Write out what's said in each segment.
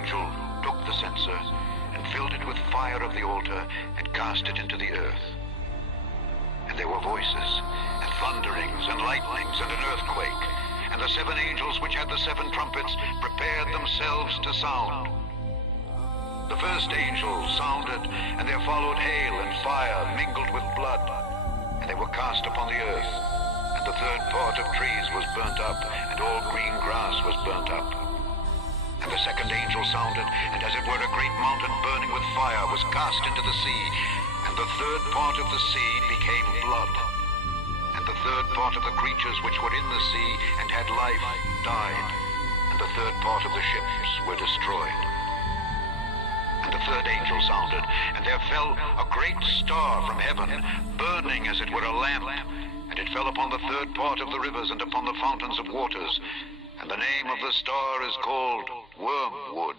angel took the censer and filled it with fire of the altar and cast it into the earth. And there were voices, and thunderings, and lightnings, and an earthquake. And the 7 angels which had the 7 trumpets prepared themselves to sound. The first angel sounded, and there followed hail and fire mingled with blood, and they were cast upon the earth. And the 3rd part of trees was burnt up, and all green grass was burnt up. And the 2nd angel sounded, and as it were a great mountain burning with fire was cast into the sea, and the 3rd part of the sea became blood. And the 3rd part of the creatures which were in the sea and had life died, and the 3rd part of the ships were destroyed. And the 3rd angel sounded, and there fell a great star from heaven, burning as it were a lamp, and it fell upon the 3rd part of the rivers and upon the fountains of waters. And the name of the star is called wormwood.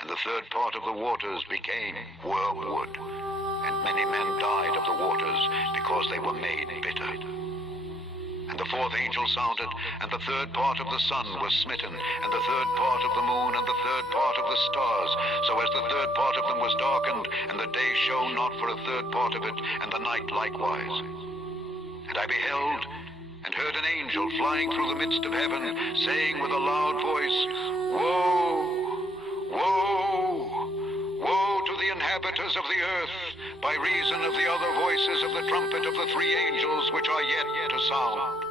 And the 3rd part of the waters became wormwood, and many men died of the waters because they were made bitter. And the 4th angel sounded, and the 3rd part of the sun was smitten, and the 3rd part of the moon, and the 3rd part of the stars, so as the 3rd part of them was darkened, and the day shone not for a 3rd part of it, and the night likewise. And I beheld, and heard an angel flying through the midst of heaven, saying with a loud voice, Woe! Woe! Woe to the inhabitants of the earth, by reason of the other voices of the trumpet of the 3 angels which are yet to sound.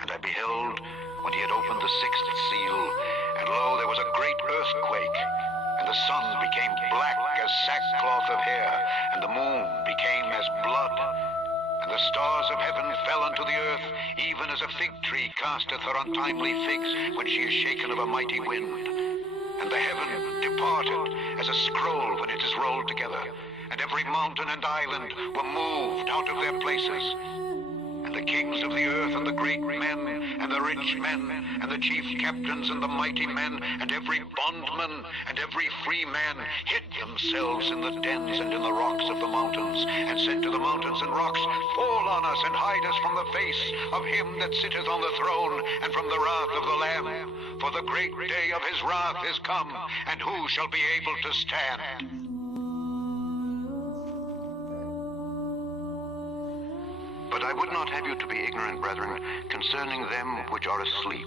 And I beheld, when he had opened the 6th seal, and lo, there was a great earthquake, and the sun became black as sackcloth of hair, and the moon became as blood, and the stars of heaven fell unto the earth, even as a fig tree casteth her untimely figs when she is shaken of a mighty wind. And the heaven departed as a scroll when it is rolled together, and every mountain and island were moved out of their places. And the kings of the earth, and the great men, and the rich men, and the chief captains, and the mighty men, and every bondman, and every free man, hid themselves in the dens and in the rocks of the mountains, and said to the mountains and rocks, Fall on us, and hide us from the face of him that sitteth on the throne, and from the wrath of the Lamb. For the great day of his wrath is come, and who shall be able to stand? But I would not have you to be ignorant, brethren, concerning them which are asleep,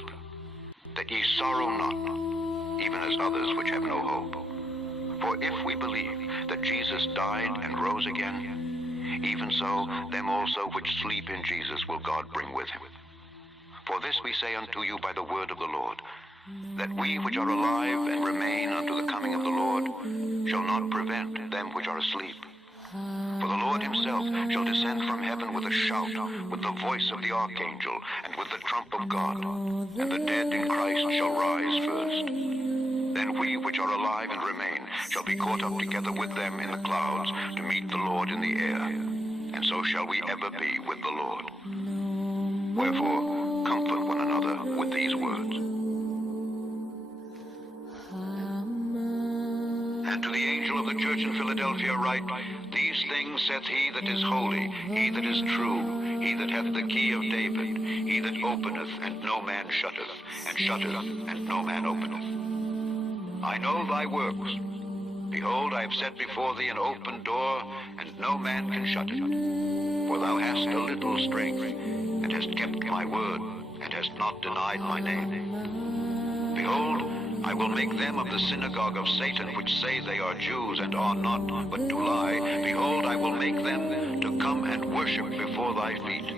that ye sorrow not, even as others which have no hope. For if we believe that Jesus died and rose again, even so them also which sleep in Jesus will God bring with him. For this we say unto you by the word of the Lord, that we which are alive and remain unto the coming of the Lord shall not prevent them which are asleep. For the Lord himself shall descend from heaven with a shout, with the voice of the archangel, and with the trump of God, and the dead in Christ shall rise first. Then we which are alive and remain shall be caught up together with them in the clouds to meet the Lord in the air, and so shall we ever be with the Lord. Wherefore, comfort one another with these words. And to the angel of the church in Philadelphia write, These things saith he that is holy, he that is true, he that hath the key of David, he that openeth, and no man shutteth, and shutteth, and no man openeth. I know thy works. Behold, I have set before thee an open door, and no man can shut it. For thou hast a little strength, and hast kept my word, and hast not denied my name. Behold, I will make them of the synagogue of Satan, which say they are Jews and are not, but do lie. Behold, I will make them to come and worship before thy feet,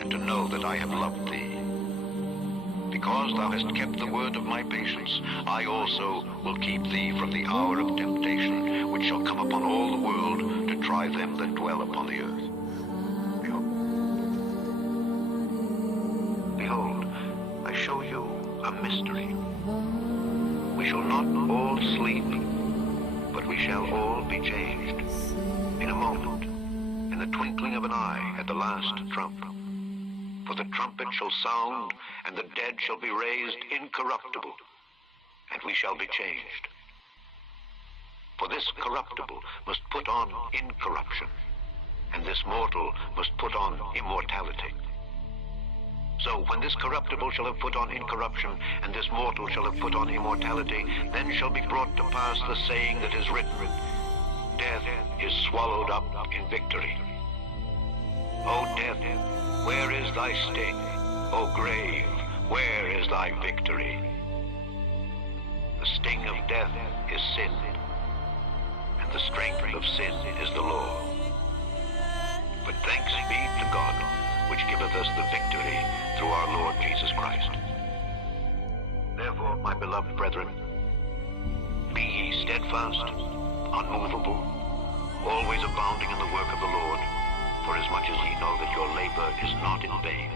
and to know that I have loved thee. Because thou hast kept the word of my patience, I also will keep thee from the hour of temptation, which shall come upon all the world to try them that dwell upon the earth. Behold, I show you a mystery. We shall not all sleep, but we shall all be changed in a moment, in the twinkling of an eye, at the last trump. For the trumpet shall sound, and the dead shall be raised incorruptible, and we shall be changed. For this corruptible must put on incorruption, and this mortal must put on immortality. So when this corruptible shall have put on incorruption, and this mortal shall have put on immortality, then shall be brought to pass the saying that is written, Death is swallowed up in victory. O death, where is thy sting? O grave, where is thy victory? The sting of death is sin, and the strength of sin is the law. But thanks be to God, which giveth us the victory through our Lord Jesus Christ. Therefore, my beloved brethren, be ye steadfast, unmovable, always abounding in the work of the Lord, for as much as ye know that your labor is not in vain